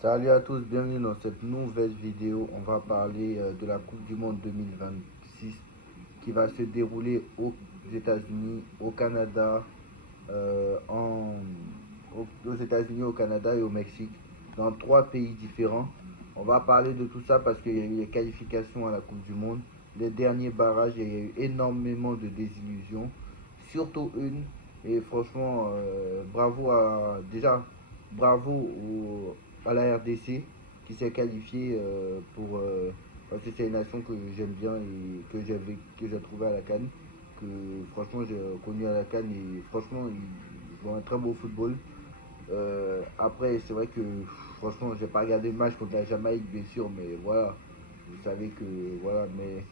Salut à tous, bienvenue dans cette nouvelle vidéo. On va parler de la Coupe du Monde 2026 qui va se dérouler aux États-Unis, au Canada, aux États-Unis, au Canada et au Mexique, dans trois pays différents. On va parler de tout ça parce qu'il y a eu les qualifications à la Coupe du Monde, les derniers barrages, il y a eu énormément de désillusions, surtout une. Et franchement, à la RDC qui s'est qualifiée parce que c'est une nation que j'aime bien et que j'ai trouvé à la CAN, que franchement j'ai connu à la CAN et franchement ils jouent un très beau football. Après c'est vrai que franchement j'ai pas regardé le match contre la Jamaïque bien sûr, mais voilà, vous savez que voilà, mais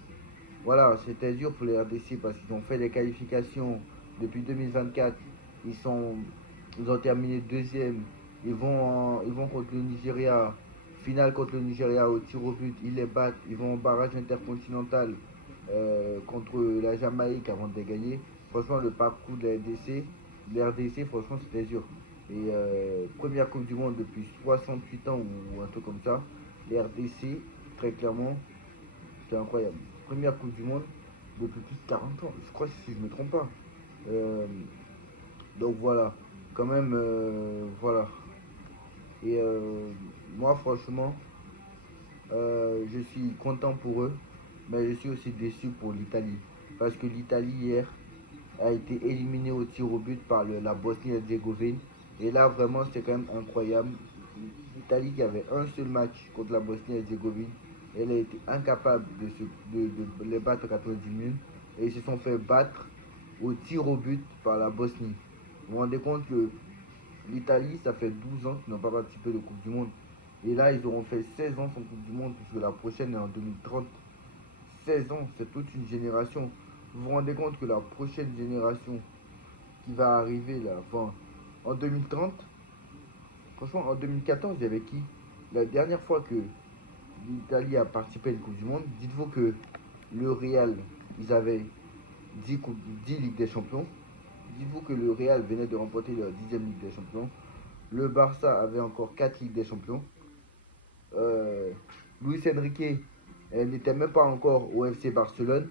voilà, c'était dur pour les RDC parce qu'ils ont fait les qualifications depuis 2024. Ils, sont, ils ont terminé deuxième. Ils vont contre le Nigeria. Finale contre le Nigeria au tir au but. Ils les battent. Ils vont au barrage intercontinental contre la Jamaïque avant de les gagner. Franchement, le parcours de la RDC, franchement, c'était dur. Et première Coupe du Monde depuis 68 ans ou un truc comme ça. Les RDC, très clairement, c'est incroyable. Première Coupe du Monde depuis plus de 40 ans, je crois, si je ne me trompe pas. Euh, donc voilà, quand même, voilà. Et moi, franchement, je suis content pour eux, mais je suis aussi déçu pour l'Italie. Parce que l'Italie, hier, a été éliminée au tir au but par la Bosnie-Herzégovine. Et là, vraiment, c'est quand même incroyable. L'Italie qui avait un seul match contre la Bosnie-Herzégovine, elle a été incapable de les battre 90 minutes. Et ils se sont fait battre au tir au but par la Bosnie. Vous vous rendez compte que l'Italie, ça fait 12 ans qu'ils n'ont pas participé de Coupe du Monde. Et là, ils auront fait 16 ans sans Coupe du Monde, puisque la prochaine est en 2030. 16 ans, c'est toute une génération. Vous vous rendez compte que la prochaine génération qui va arriver là, enfin, en 2030, franchement, en 2014, il y avait qui? La dernière fois que l'Italie a participé à une Coupe du Monde, dites-vous que le Real, ils avaient 10 Ligues des Champions. Dites-vous que le Real venait de remporter leur 10e Ligue des Champions. Le Barça avait encore 4 Ligues des Champions. Euh, Luis Enrique n'était même pas encore au FC Barcelone.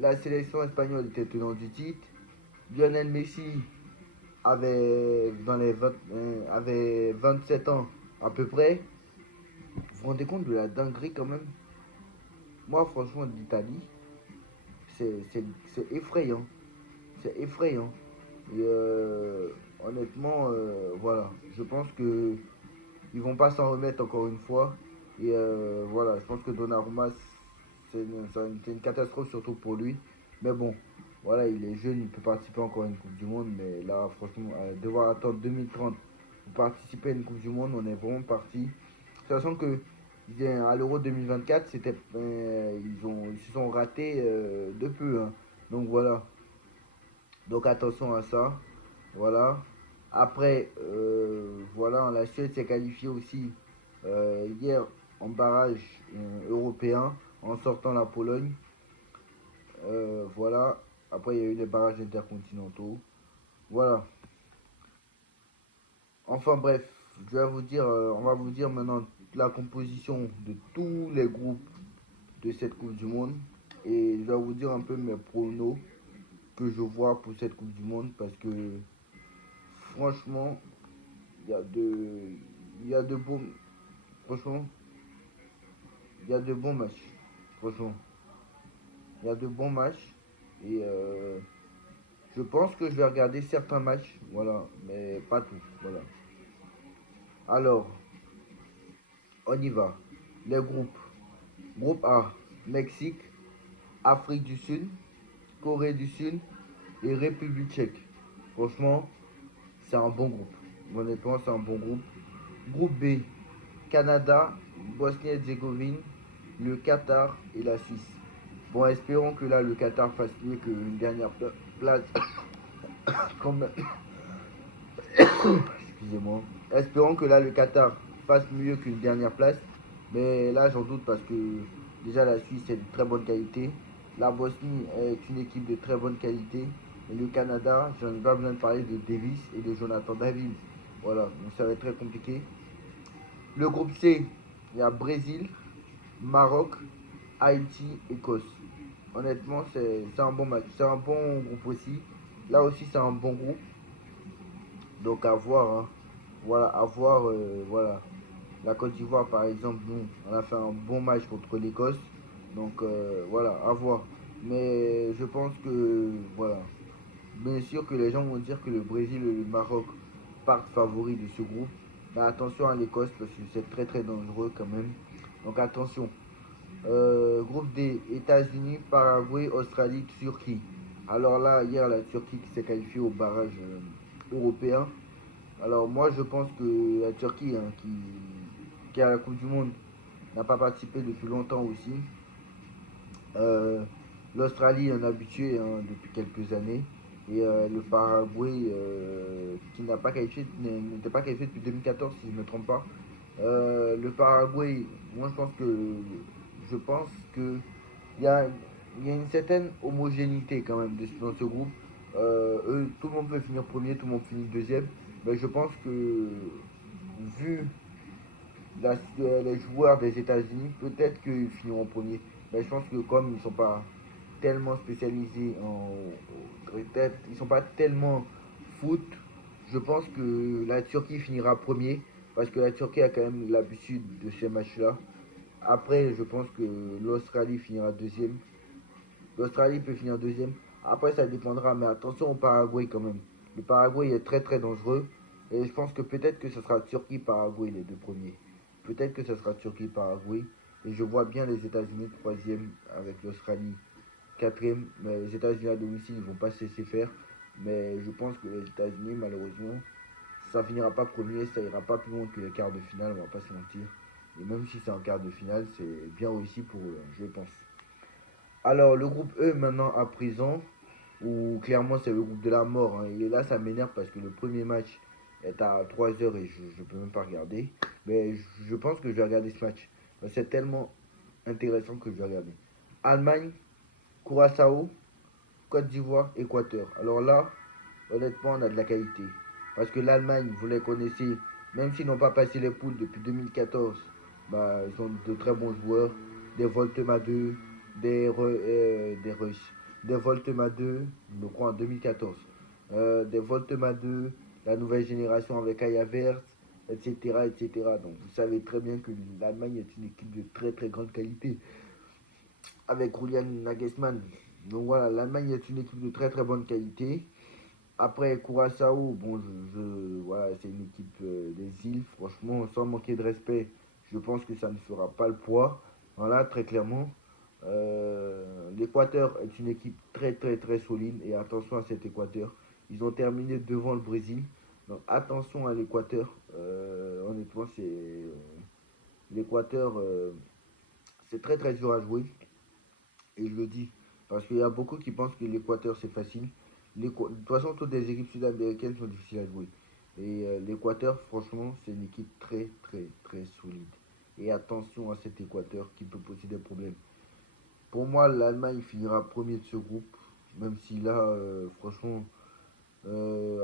La sélection espagnole était tenant du titre. Lionel Messi avait 27 ans à peu près. Vous vous rendez compte de la dinguerie quand même? Moi, franchement, l'Italie, c'est effrayant. C'est effrayant. Et honnêtement, voilà, je pense que ils vont pas s'en remettre encore une fois. Et voilà, je pense que Donnarumma, c'est une catastrophe surtout pour lui. Mais bon, voilà, il est jeune, il peut participer encore à une Coupe du Monde. Mais là, franchement, devoir attendre 2030 pour participer à une Coupe du Monde, on est vraiment parti. Sachant que à l'Euro 2024, ils se sont ratés de peu, hein. Donc voilà. Donc attention à ça. Voilà. Après, voilà, la Suède s'est qualifiée aussi hier en barrage européen en sortant la Pologne. Voilà. Après, il y a eu les barrages intercontinentaux. Voilà. Enfin bref, on va vous dire maintenant la composition de tous les groupes de cette Coupe du Monde. Et je vais vous dire un peu mes pronos que je vois pour cette Coupe du Monde parce que franchement, il y a de, il y a de bons, franchement, il y a de bons matchs. Franchement, il y a de bons matchs et je pense que je vais regarder certains matchs, voilà, mais pas tous, voilà. Alors, on y va. Les groupes. Groupe A, Mexique, Afrique du Sud, Corée du Sud et République tchèque. Franchement, c'est un bon groupe. Honnêtement, c'est un bon groupe. Groupe B, Canada, Bosnie-Herzégovine, le Qatar et la Suisse. Bon, espérons que là, le Qatar fasse mieux qu'une dernière place. Comme... Excusez-moi. Espérons que là, le Qatar fasse mieux qu'une dernière place. Mais là, j'en doute parce que déjà, la Suisse est de très bonne qualité. La Bosnie est une équipe de très bonne qualité. Et le Canada, j'en ai pas besoin de parler de Davis et de Jonathan David. Voilà, donc ça va être très compliqué. Le groupe C, il y a Brésil, Maroc, Haïti, Écosse. Honnêtement, c'est un bon match. C'est un bon groupe aussi. Là aussi, c'est un bon groupe. Donc à voir, hein. Voilà, à voir, voilà. La Côte d'Ivoire, par exemple, nous, on a fait un bon match contre l'Écosse. Donc voilà, à voir. Mais je pense que, voilà. Bien sûr que les gens vont dire que le Brésil et le Maroc partent favoris de ce groupe. Mais attention à l'Écosse parce que c'est très très dangereux quand même. Donc attention. Groupe D, États-Unis, Paraguay, Australie, Turquie. Alors là, hier, la Turquie qui s'est qualifiée au barrage européen. Alors moi, je pense que la Turquie, hein, qui est à la Coupe du Monde, n'a pas participé depuis longtemps aussi. Euh, L'Australie, un habitué hein, depuis quelques années. Et le Paraguay, qui n'a pas qualifié, n'était pas qualifié depuis 2014, si je ne me trompe pas. Le Paraguay, moi je pense que il y a, il y a une certaine homogénéité quand même dans ce groupe. Tout le monde peut finir premier, tout le monde finit deuxième. Mais je pense que vu les joueurs des États-Unis, peut-être qu'ils finiront premier. Mais je pense que comme ils ne sont pas tellement spécialisés peut-être ils sont pas tellement foot, je pense que la Turquie finira premier parce que la Turquie a quand même l'habitude de ces matchs-là. Après, je pense que l'Australie finira deuxième. L'Australie peut finir deuxième. Après, ça dépendra, mais attention au Paraguay quand même. Le Paraguay est très très dangereux. Et je pense que peut-être que ce sera Turquie-Paraguay les deux premiers. Peut-être que ce sera Turquie-Paraguay. Et je vois bien les États-Unis troisième avec l'Australie quatrième. Mais les États-Unis à domicile, ils ne vont pas se laisser faire. Mais je pense que les États-Unis, malheureusement, ça finira pas premier, ça ira pas plus loin que les quarts de finale, on va pas se mentir. Et même si c'est en quart de finale, c'est bien réussi pour eux, je pense. Alors, le groupe E maintenant à présent, où clairement c'est le groupe de la mort. Hein. Et là, ça m'énerve parce que le premier match est à 3 heures et je ne peux même pas regarder. Mais je pense que je vais regarder ce match. C'est tellement intéressant que je vais regarder. Allemagne, Curaçao, Côte d'Ivoire, Équateur. Alors là, honnêtement, on a de la qualité. Parce que l'Allemagne, vous les connaissez, même s'ils n'ont pas passé les poules depuis 2014, bah, ils ont de très bons joueurs. Des Voltema 2, des Russes, des Voltema 2, je me crois en 2014. Des Voltema 2, la nouvelle génération avec Aya Vert, etc., etc. Donc vous savez très bien que l'Allemagne est une équipe de très très grande qualité avec Julian Nagelsmann. Donc voilà, l'Allemagne est une équipe de très très bonne qualité. Après, Curaçao, bon, voilà, c'est une équipe des îles. Franchement, sans manquer de respect, je pense que ça ne fera pas le poids. Voilà, très clairement. L'Équateur est une équipe très très très solide. Et attention à cet Équateur. Ils ont terminé devant le Brésil. Donc attention à l'Équateur. Honnêtement, l'Équateur, c'est très très dur à jouer. Et je le dis. Parce qu'il y a beaucoup qui pensent que l'Équateur c'est facile. De toute façon, toutes les équipes sud-américaines sont difficiles à jouer. Et l'Équateur, franchement, c'est une équipe très, très, très solide. Et attention à cet Équateur qui peut poser des problèmes. Pour moi, l'Allemagne finira premier de ce groupe. Même si là, franchement,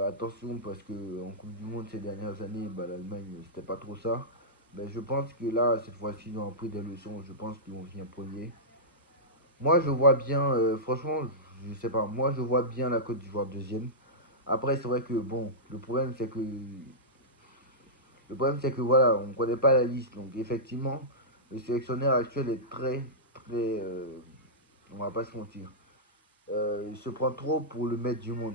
attention parce que en Coupe du Monde ces dernières années, bah, l'Allemagne, c'était pas trop ça. Mais je pense que là, cette fois-ci, ils ont appris des leçons. Je pense qu'ils vont finir premier. Moi, je vois bien, franchement, je sais pas, moi, je vois bien la Côte d'Ivoire deuxième. Après, c'est vrai que, bon, le problème, c'est que voilà, on ne connaît pas la liste. Donc, effectivement, le sélectionneur actuel est très, très, on va pas se mentir. Il se prend trop pour le maître du monde.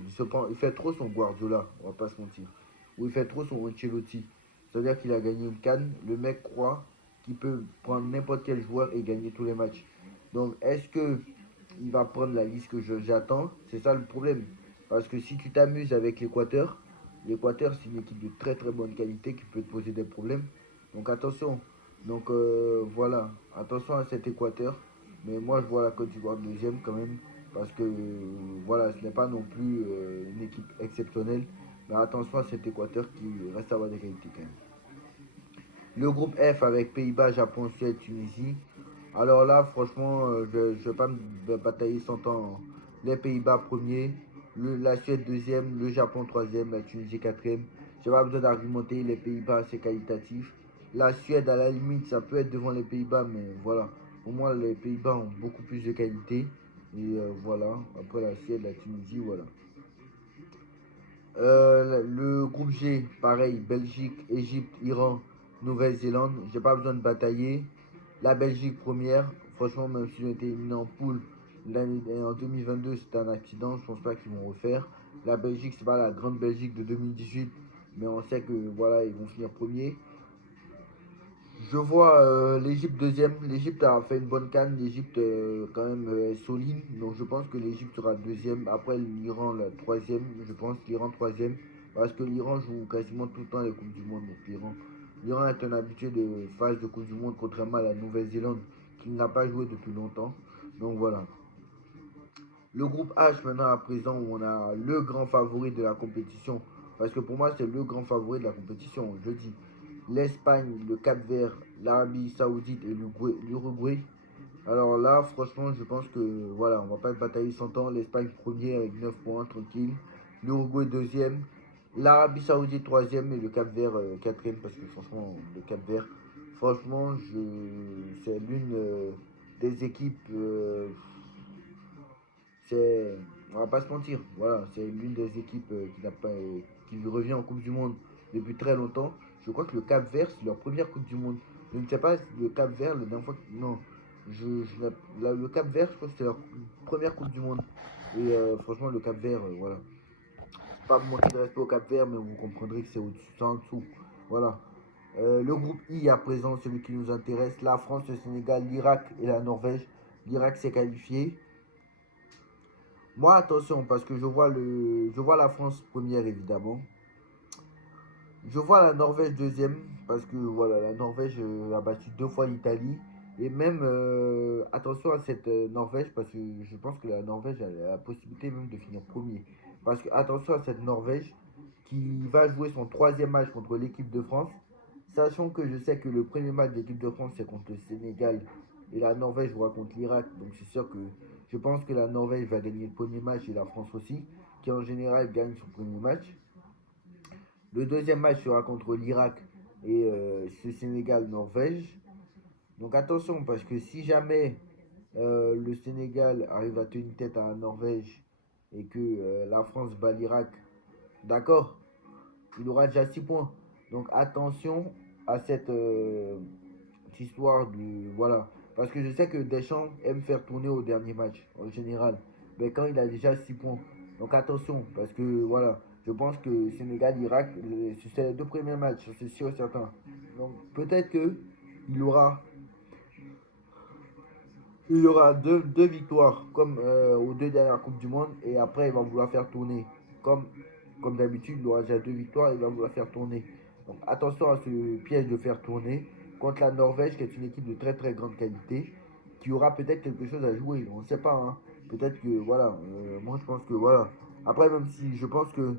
Il fait trop son Guardiola, on va pas se mentir. Ou il fait trop son Ancelotti. C'est-à-dire qu'il a gagné une canne, le mec croit qu'il peut prendre n'importe quel joueur et gagner tous les matchs. Donc, est-ce que il va prendre la liste que j'attends? C'est ça le problème. Parce que si tu t'amuses avec l'Équateur, c'est une équipe de très très bonne qualité qui peut te poser des problèmes. Donc attention. Donc voilà, attention à cet Équateur. Mais moi je vois la Côte d'Ivoire deuxième quand même. Parce que voilà, ce n'est pas non plus une équipe exceptionnelle. Mais attention à cet Équateur qui reste à avoir des qualités quand même. Le groupe F avec Pays-Bas, Japon, Suède, Tunisie. Alors là, franchement, je ne vais pas me batailler sans temps. Les Pays-Bas premier, la Suède deuxième, le Japon troisième, la Tunisie quatrième. J'ai pas besoin d'argumenter. Les Pays-Bas, c'est qualitatif. La Suède, à la limite, ça peut être devant les Pays-Bas, mais voilà. Pour moi, les Pays-Bas ont beaucoup plus de qualité. Et voilà. Après la Suède, la Tunisie, voilà. Le groupe G, pareil, Belgique, Égypte, Iran, Nouvelle-Zélande. J'ai pas besoin de batailler. La Belgique première, franchement, même s'ils ont été éliminés en poule en 2022, c'était un accident. Je pense pas qu'ils vont refaire. La Belgique, c'est pas la grande Belgique de 2018, mais on sait que voilà, ils vont finir premier. Je vois l'Égypte deuxième. L'Égypte a fait une bonne canne. L'Égypte quand même est solide. Donc je pense que l'Égypte sera deuxième. Après l'Iran la troisième. Je pense l'Iran troisième. Parce que l'Iran joue quasiment tout le temps les Coupes du Monde. Donc l'Iran est un habitué de phase de Coupe du Monde, contrairement à la Nouvelle-Zélande qui n'a pas joué depuis longtemps. Donc voilà. Le groupe H maintenant à présent où on a le grand favori de la compétition. Parce que pour moi c'est le grand favori de la compétition. Je dis l'Espagne, le Cap-Vert, l'Arabie Saoudite et l'Uruguay. Alors là, franchement, je pense que voilà, on va pas batailler 100 ans. L'Espagne premier avec 9 points, tranquille. L'Uruguay deuxième. L'Arabie Saoudite troisième et le Cap-Vert quatrième parce que franchement, le Cap-Vert, franchement, c'est l'une des équipes. On va pas se mentir, voilà, c'est l'une des équipes qui revient en Coupe du Monde depuis très longtemps. Je crois que le Cap Vert, c'est leur première Coupe du Monde. Je ne sais pas, le Cap Vert, la dernière fois. Non, le Cap Vert, je crois que c'était leur première Coupe du Monde. Et franchement, le Cap Vert, voilà. Pas me manquer de respect au Cap Vert, mais vous comprendrez que c'est au-dessus, c'est en dessous. Voilà. Le groupe I à présent, celui qui nous intéresse, la France, le Sénégal, l'Irak et la Norvège. L'Irak s'est qualifié. Moi, attention, parce que je vois la France première, évidemment. Je vois la Norvège deuxième, parce que voilà, la Norvège a battu 2 fois l'Italie. Et même, attention à cette Norvège, parce que je pense que la Norvège a la possibilité même de finir premier. Parce que, attention à cette Norvège, qui va jouer son troisième match contre l'équipe de France. Sachant que je sais que le premier match de l'équipe de France, c'est contre le Sénégal. Et la Norvège jouera contre l'Irak. Donc c'est sûr que je pense que la Norvège va gagner le premier match et la France aussi, qui en général gagne son premier match. Le deuxième match sera contre l'Irak et ce Sénégal-Norvège. Donc attention, parce que si jamais le Sénégal arrive à tenir tête à la Norvège et que la France bat l'Irak, d'accord, il aura déjà 6 points. Donc attention à cette histoire de. Voilà. Parce que je sais que Deschamps aime faire tourner au dernier match, en général. Mais quand il a déjà 6 points. Donc attention, parce que voilà. Je pense que Sénégal-Irak, c'est les 2 premiers matchs, c'est sûr et certain. Donc peut-être que il aura, il y aura deux victoires comme aux 2 dernières Coupes du Monde et après il va vouloir faire tourner. Comme d'habitude, il aura déjà 2 victoires, il va vouloir faire tourner. Donc attention à ce piège de faire tourner contre la Norvège qui est une équipe de très très grande qualité qui aura peut-être quelque chose à jouer. On ne sait pas. Hein. Peut-être que voilà. Moi je pense que voilà. Après même si je pense que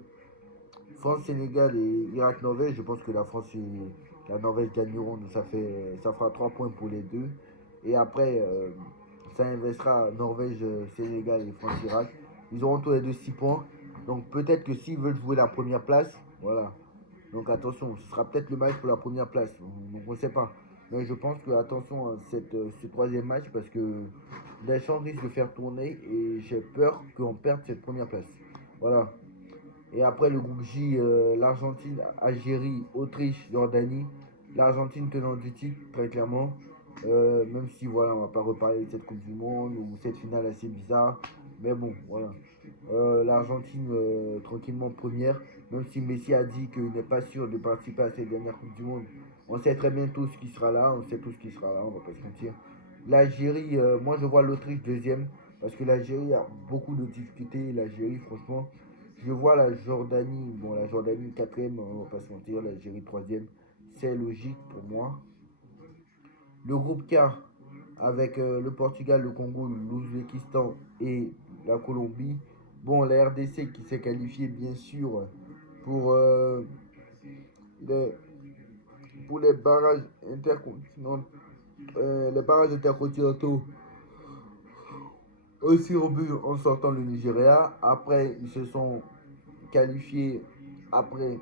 France, Sénégal et Irak, Norvège, je pense que la France et la Norvège gagneront. Donc ça fera 3 points pour les deux. Et après, ça inversera Norvège, Sénégal et France, Irak. Ils auront tous les deux 6 points. Donc peut-être que s'ils veulent jouer la première place, voilà. Donc attention, ce sera peut-être le match pour la première place. Donc on ne sait pas. Mais je pense que attention à ce troisième match parce que Deschamps risque de faire tourner et j'ai peur qu'on perde cette première place. Voilà. Et après le groupe J, l'Argentine, Algérie, Autriche, Jordanie. L'Argentine tenant du titre, très clairement. Même si voilà, on va pas reparler de cette Coupe du Monde ou cette finale assez bizarre. Mais bon, voilà. L'Argentine tranquillement première. Même si Messi a dit qu'il n'est pas sûr de participer à cette dernière Coupe du Monde. On sait très bien tous qui sera là. On sait tous qui sera là, on va pas se mentir. L'Algérie, moi je vois l'Autriche deuxième. Parce que l'Algérie a beaucoup de difficultés. L'Algérie, franchement, je vois la Jordanie, bon la Jordanie quatrième, on va pas se mentir, l'Algérie troisième, c'est logique pour moi. Le groupe K avec le Portugal, le Congo, l'Ouzbékistan et la Colombie. Bon, la RDC qui s'est qualifiée bien sûr pour, les, pour les barrages intercontinentaux, aussi au but en sortant le Nigeria. Après, ils se sont qualifiés après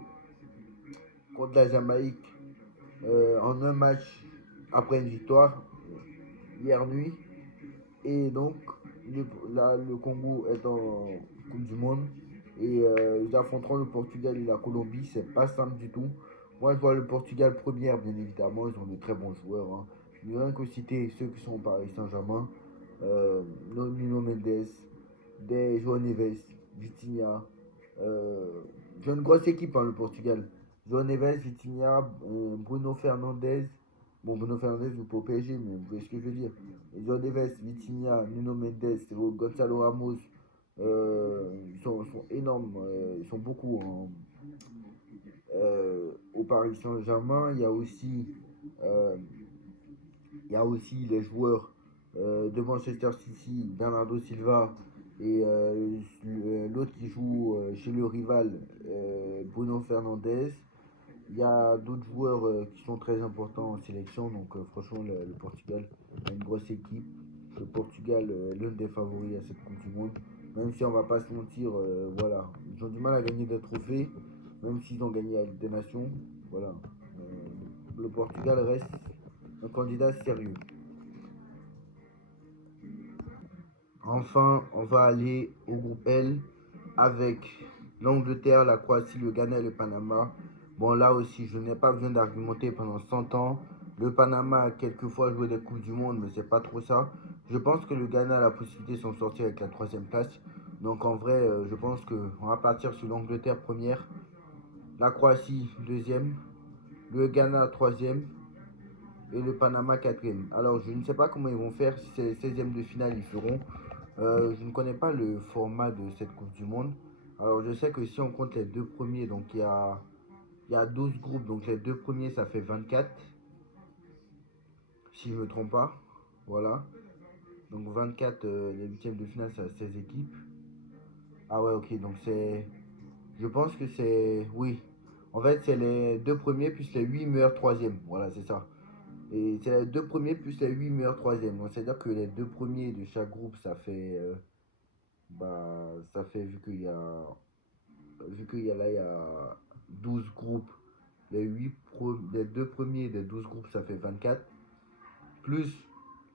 contre la Jamaïque en un match après une victoire hier nuit. Et donc, là, le Congo est en Coupe du Monde. Et ils affronteront le Portugal et la Colombie. C'est pas simple du tout. Moi, je vois le Portugal première, bien évidemment. Ils ont de très bons joueurs. Hein. Mais rien que citer ceux qui sont au Paris Saint-Germain. Euh, Nuno Mendes, des João Neves, Vitinha. J'ai une grosse équipe, hein, le Portugal. João Neves, Vitinha, Bruno Fernandes. Bon, Bruno Fernandes joue pas au PSG, mais vous voyez ce que je veux dire. João Neves, Vitinha, Nuno Mendes, Gonzalo Ramos, sont énormes. Ils sont beaucoup au Paris Saint-Germain. Euh, il y a aussi les joueurs de Manchester City, Bernardo Silva, et l'autre qui joue chez le rival, Bruno Fernandes. Il y a d'autres joueurs qui sont très importants en sélection, donc franchement le Portugal a une grosse équipe. Le Portugal l'un des favoris à cette Coupe du Monde. Même si on va pas se mentir, voilà, ils ont du mal à gagner des trophées, même s'ils ont gagné la Ligue des Nations. Voilà, le Portugal reste un candidat sérieux. Enfin, on va aller au groupe L avec l'Angleterre, la Croatie, le Ghana et le Panama. Bon, là aussi, je n'ai pas besoin d'argumenter pendant 100 ans. Le Panama a quelquefois joué des Coupes du Monde, mais c'est pas trop ça. Je pense que le Ghana a la possibilité de s'en sortir avec la troisième place. Donc en vrai, je pense qu'on va partir sur l'Angleterre première, la Croatie deuxième, le Ghana troisième et le Panama quatrième. Alors je ne sais pas comment ils vont faire, si c'est 16e de finale ils feront. Je ne connais pas le format de cette Coupe du Monde. Alors je sais que si on compte les deux premiers, donc il y a 12 groupes, donc les deux premiers ça fait 24, si je ne me trompe pas. Voilà. Donc 24, les huitièmes de finale, ça a 16 équipes. Ah ouais, ok, donc c'est... Je pense que c'est... Oui. En fait, c'est les deux premiers plus les 8 meilleurs troisièmes. Voilà, c'est ça. Et c'est les deux premiers plus les 8 meilleurs troisièmes. Donc c'est-à-dire que les deux premiers de chaque groupe, ça fait... ça fait, il y a 12 groupes, les deux premiers des 12 groupes, ça fait 24, plus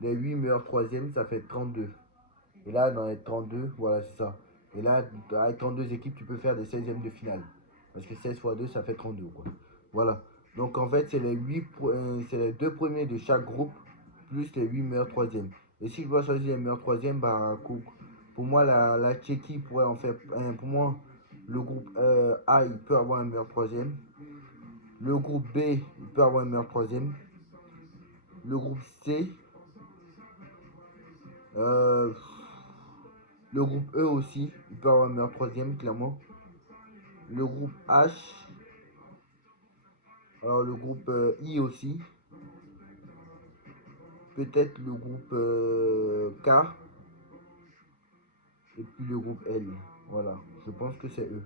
les 8 meilleurs troisièmes, ça fait 32. Et là, dans les 32, voilà, c'est ça. Et là, avec 32 équipes, tu peux faire des 16e de finale. Parce que 16 fois 2, ça fait 32, quoi. Voilà. Donc, en fait, c'est les deux premiers de chaque groupe, plus les 8 meilleurs troisièmes. Et si je dois choisir les meilleurs troisièmes, pour moi, la Tchéquie pourrait en faire... Pour moi, le groupe A, il peut avoir un meilleur troisième. Le groupe B, il peut avoir un meilleur troisième. Le groupe C, euh, le groupe E aussi, il peut avoir un meilleur troisième, clairement. Le groupe H, alors le groupe I aussi. Peut-être le groupe K. Et puis le groupe L. Voilà, je pense que c'est eux.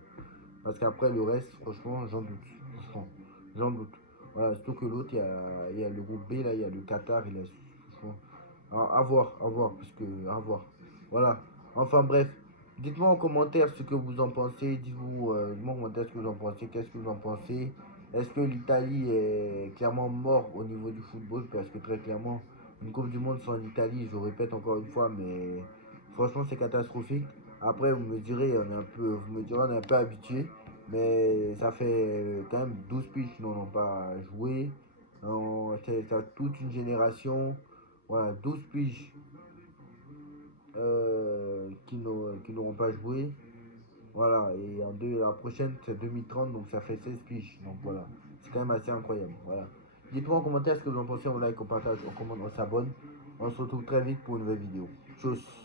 Parce qu'après le reste, franchement, j'en doute. Franchement, j'en doute. Voilà, surtout que l'autre, il y a le groupe B, là, il y a le Qatar, il a... Franchement, à voir, parce que, à voir. Voilà. Enfin bref, dites-moi en commentaire ce que vous en pensez. Dites-moi en commentaire ce que vous en pensez. Qu'est-ce que vous en pensez? Est-ce que l'Italie est clairement mort au niveau du football? Parce que très clairement, une Coupe du Monde sans l'Italie, je répète encore une fois, mais franchement c'est catastrophique. Après vous me direz, on est un peu habitué, mais ça fait quand même 12 piges qui n'en ont pas joué. C'est toute une génération. Voilà, 12 piges qui n'auront pas joué. Voilà, et la prochaine c'est 2030, donc ça fait 16 piges. Donc voilà, c'est quand même assez incroyable. Voilà. Dites-moi en commentaire ce que vous en pensez, on like, on partage, on commente, on s'abonne. On se retrouve très vite pour une nouvelle vidéo. Tchuss.